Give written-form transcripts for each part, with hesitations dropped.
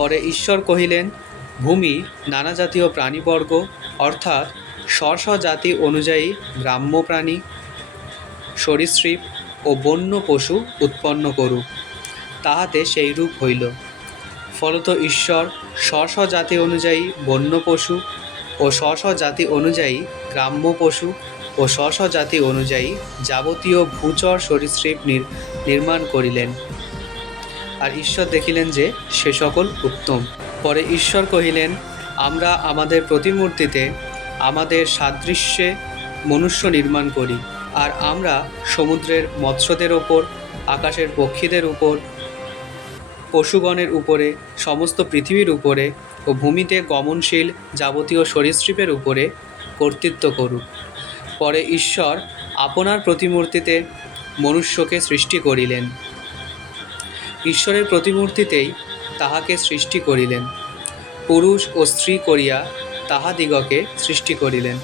পরে ঈশ্বর কহিলেন, ভূমি নানা জাতীয় প্রাণীবর্গ অর্থাৎ স্ব জাতি অনুযায়ী গ্রাম্য প্রাণী, সরীসৃপ ও বন্য পশু উৎপন্ন করুক। তাহাতে সেইরূপ হইল। ফলত ঈশ্বর স্ব জাতি অনুযায়ী বন্য পশু ও স্ব জাতি অনুযায়ী গ্রাম্য পশু ও স্ব জাতি অনুযায়ী যাবতীয় ভূচর সরীসৃপ নির্মাণ করিলেন। আর ঈশ্বর দেখিলেন যে সে সকল উত্তম। পরে ঈশ্বর কহিলেন, আমরা আমাদের প্রতিমূর্তিতে আমাদের সাদৃশ্যে মনুষ্য নির্মাণ করি। আর আমরা সমুদ্রের মৎস্যদের ওপর, আকাশের পক্ষীদের উপর, পশুগণের উপরে, সমস্ত পৃথিবীর উপরে ও ভূমিতে গমনশীল যাবতীয় সরীসৃপের উপরে কর্তৃত্ব করুক। পরে ঈশ্বর আপনার প্রতিমূর্তিতে মনুষ্যকে সৃষ্টি করিলেন। ঈশ্বরের প্রতিমূর্তিতেই তাহাকে সৃষ্টি করিলেন, পুরুষ ও স্ত্রী করিয়া তাহাদিগকে সৃষ্টি করিলেন।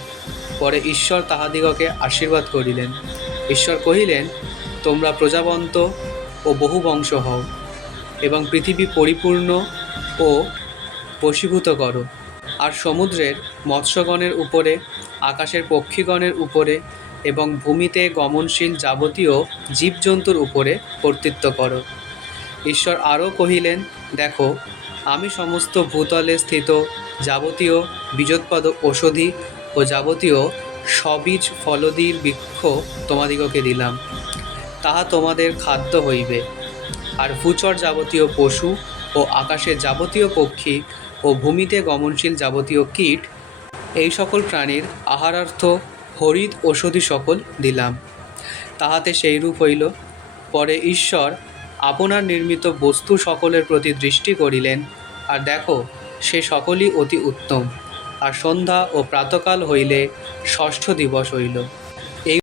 পরে ঈশ্বর তাহাদিগকে আশীর্বাদ করিলেন। ঈশ্বর কহিলেন, তোমরা প্রজাবন্ত ও বহুবংশ হও এবং পৃথিবী পরিপূর্ণ ও বশীভূত করো। আর সমুদ্রের মৎস্যগণের উপরে, আকাশের পক্ষীগণের উপরে এবং ভূমিতে গমনশীল যাবতীয় জীবজন্তুর উপরে কর্তৃত্ব করো। ঈশ্বর আরও কহিলেন, দেখো, আমি সমস্ত ভূতলে স্থিত যাবতীয় বীজোৎপাদ ঔষধি ও যাবতীয় সবীজ ফলদির বৃক্ষ তোমাদিগকে দিলাম, তাহা তোমাদের খাদ্য হইবে। আর ভূচর যাবতীয় পশু ও আকাশের যাবতীয় পক্ষী ও ভূমিতে গমনশীল যাবতীয় কীট, এই সকল প্রাণীর আহারার্থ হরিৎ ঔষধি সকল দিলাম। তাহাতে সেইরূপ হইল। পরে ঈশ্বর আপনার নির্মিত বস্তু সকলের প্রতি দৃষ্টি করিলেন, আর দেখো, সে সকলই অতি উত্তম। আর সন্ধ্যা ও প্রাতকাল হইলে ষষ্ঠ দিবস হইল।